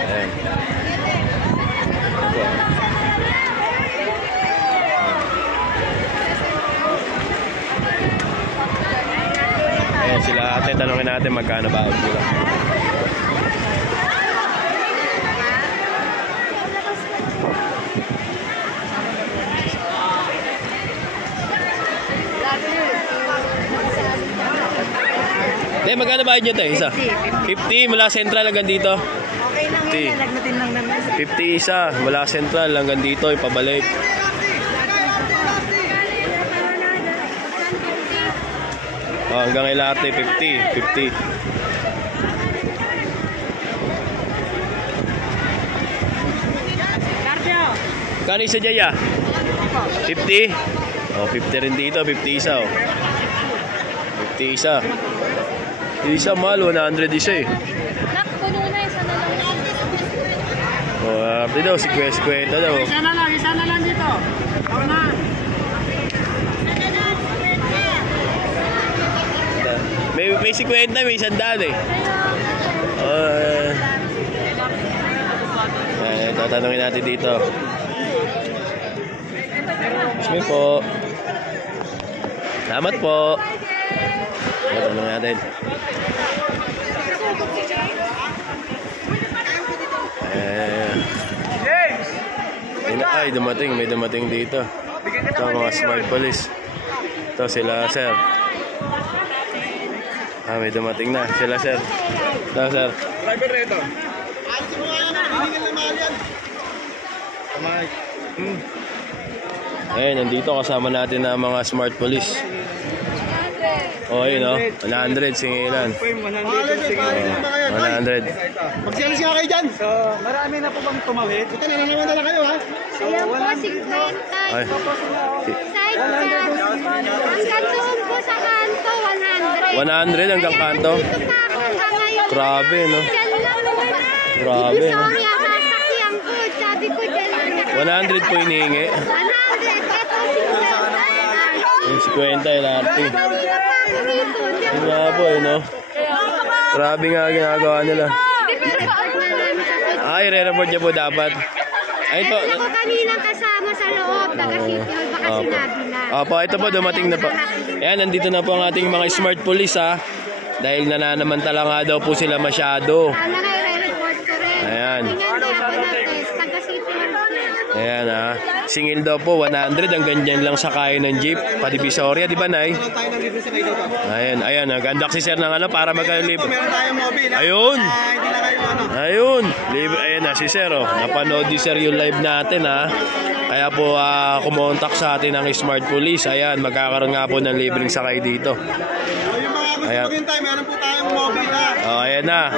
Ayan. Ayan sila ate, tanongin natin magkano ba out nila. Magkano bayad nyo ito? Isa? 50 mula Central hanggang dito. Okay lang yan, nagnatin lang naman. 50 isa mula Central hanggang dito, ipabalik. Oh, hanggang Ilarte, 50. 50. Kano isa dyan ya? 50? Oh, 50 rin dito, 50 isa oh. 50 isa. Isa mahal, 100 isa eh. Puno na, isa na lang. Oh, arte daw, 50 daw. Isa na lang dito. Ako na. May 50, may 100 eh. Ito, tanongin natin dito. Sige po. Salamat po. Tanongin natin. Ay, may dumating dito. Ito mga smart police. Ito sila sir. May dumating na sila sir. Ito sir. Driver rito. Alisin mo nga yan, hiningin na mahal yan. Ayun, nandito kasama natin na mga smart police. Oh, yun o. 100 singilan. 100 singilan. 100. Magsialis nga kayo dyan. So, marami na po bang tumawid? Ito, nananaman na lang kayo ha. So, Ayan po, 50. Ay. Side cam. Hanggang doon po sa kanto, 100. 100 hanggang kanto. Dito pa ako ngayon. Grabe, no? Diyan lang naman. Grabe, no? Sorry, sasakyan ko. Sabi ko dyan lang. 100 po hinihingi. 100. Ito, 50. Yung 50 Ilarte. Yun nga po eh, no? Grabe nga ginagawa nila. Ay, re-report niya po dapat. Ay, ito. Ako kanina kasama sa loob. Taga-City Hall. Baka sinabi na. Opo, ito po, dumating na po. Ayan, nandito na po ang ating mga smart police, ha? Dahil nananamantala nga daw po sila masyado. Sana kayo re-report ko rin. Ayan. Tingnan daw ako ng test. Taga-City Hall. Ayan, ha? Singil daw po, 100. Ang ganyan lang sakay ng jeep. Padivisoria, di ba, Nay? tayo nandito sa kayo dito. Ayan, nagandak si sir ng ano para magkalib. Meron tayong mobile. Ayun! Hindi na kayo ano. Ayun! Ayan na si sir, oh. Napanood ni sir yung live natin, ha? Kaya po, kumontak sa atin ang smart police. Ayan, magkakaroon nga po ng libreng sakay dito. Yung mga gusto Ayan. maghintay, meron po tayong mobile ha. Oh, ayan na.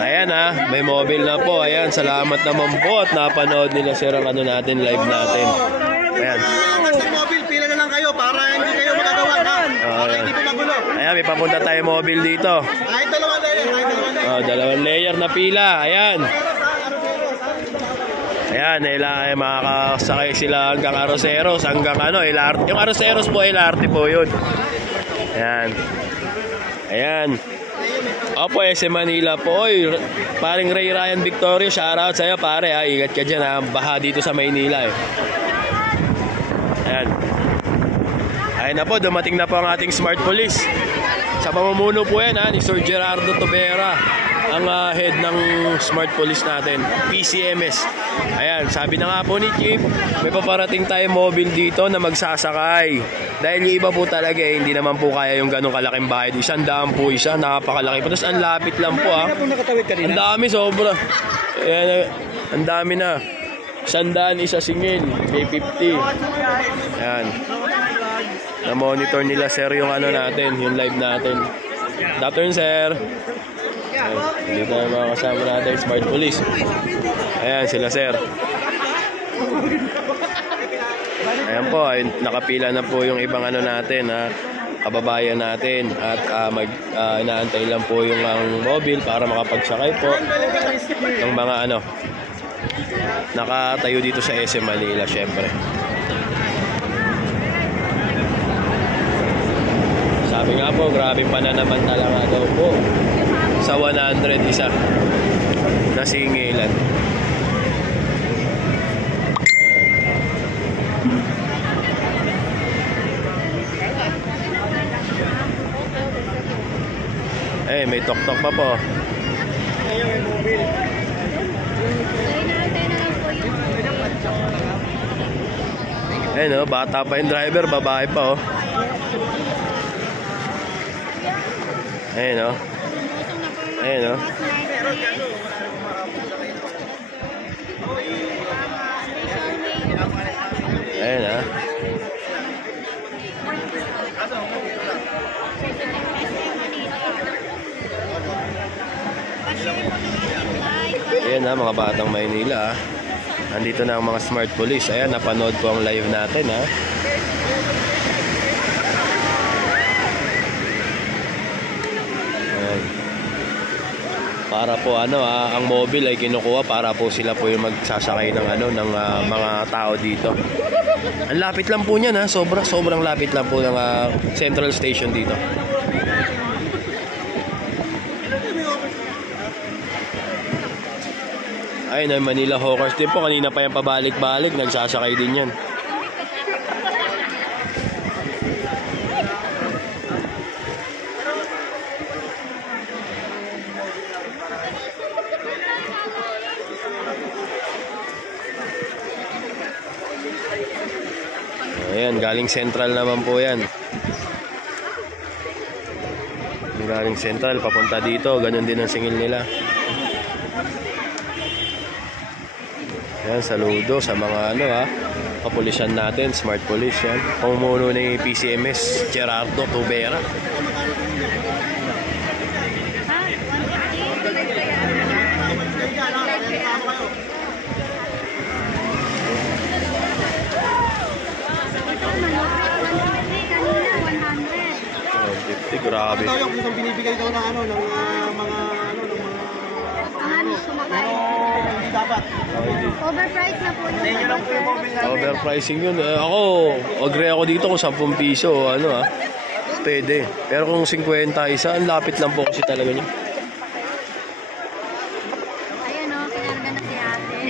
Ayan ha, may mobile na po. Ayan, salamat naman po at napanood nila sir ang ano natin, live natin. Ayan. Sa mobile, pila na lang kayo para hindi kayo magagawa ha. Para hindi po magulo. Ayan, may papunta tayo mobile dito. Kahit dalawang layer, kahit dalawang layer. Oh, 2 layer na pila. Ayan. Ayan, makakasakay sila hanggang Aroseros, hanggang ano, Ilarte. Yung Aroseros po, Ilarte po yun. Ayan. Ayan. Opo, SM Manila po. Oy, paring Ray Ryan Victorio, shoutout sa'yo pare ha. Ingat ka dyan ha. Baha dito sa Maynila eh. Ayan. Ayan na po, dumating na po ang ating smart police. Sa pamumuno po yan ha, ni Sir Gerardo Tobera, ang head ng smart police natin, PCMS. Ayan, sabi na nga po ni Chief, may paparating tayo mobile dito na magsasakay. Dahil yung iba po talaga eh, hindi naman po kaya yung ganong kalaking bahay. 100 po isa, napakalaki po. Tapos ang lapit lang po ha. Ang dami sobra. Ayan, ang dami na. 100 isa singil, may 50. Ayan. Na-monitor nila sir yung ano natin, yung live natin. Good afternoon sir. Dito na mga kasama natin, smart police. Ayan sila sir. Ayan po, ay, nakapila na po yung ibang ano natin, kababayan natin. At inaantay lang po yung mobile para makapagsakay po ng mga ano, nakatayo dito sa SM Manila syempre. Sabi nga po, grabing pananamantala nga daw po sa 100 isa. nasingilan. Eh, may tok-tok pa po. Eh no, bata pa yung driver, babae pa oh. Eh no. Eh no. Eh no. Ayan na mga batang Maynila. Andito na ang mga smart police. Ayan, napanood ko ang live natin ha. Ayan. Para po ano ang mobile ay kinukuha para po sila po yung magsasakay ng ano ng mga tao dito. Ang lapit lang po niyan ha. Sobrang lapit lang po ng Central Station dito. Ayun ay Manila Hawkers din po. Kanina pa yung pabalik-balik. Nagsasakay din yan. Ayan, galing Central naman po yan. Galing Central, papunta dito. Ganon din ang singil nila. Yan, saludo sa mga kapulisan natin, smart police yan. Pumuno ni PCMS, Gerardo Tubera. Grabe. Ito yung binibigay daw ng ano, ng mga hindi dapat. Overpriced na po yung Overpricing yun. Ako, agree ako dito kung 10 piso. Pwede. Pero kung 50 isa, ang lapit lang po kasi talaga niya. Ayan o, kinarga na si ate.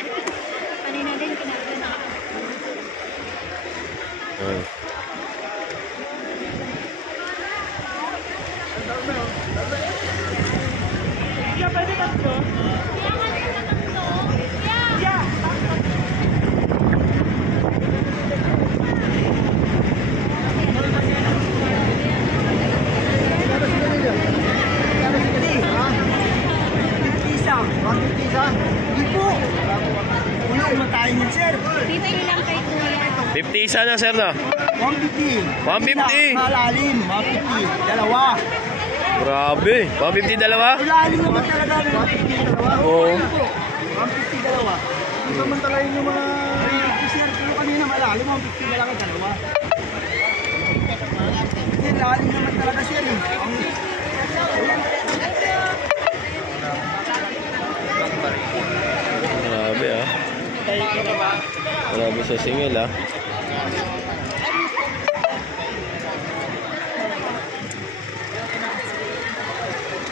Kanina din kinarga na. Bibili lang kay Kuya. 50 isa na, sir, no? 150. 150. Malalim, 150. Dalawa. Grabe. 150 dalawa? Malalim naman talaga. 150 dalawa. Oo. 150 dalawa. Hindi naman talaga yung mga sir. Pero kanina malalim, 150 na lang ang dalawa. Kasi lalim naman talaga sir. Grabe Grabe sa singil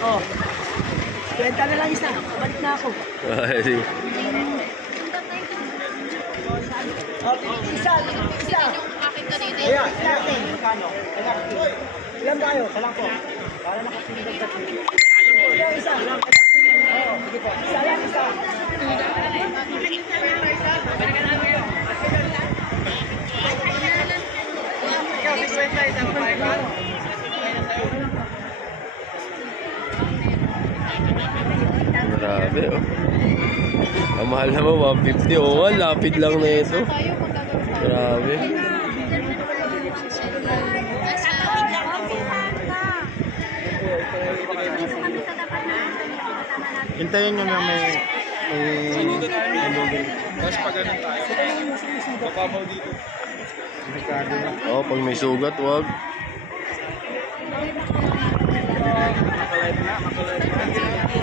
Oh. Kwenta na lang isa. Balik na ako. Ay. Isa. Ayan, natin. Magkano? Ilan ba kayo? Salang po. Para nakasunod sa TV. Isa. Oo, sige po. Isa lang, isa. Grabe Ang mahal naman 150. Oo, lapid lang na ito. Grabe. Hintayin nyo na may Tapos pag ganun tayo, mababaw dito. Pag may sugat, wag. Makalive na.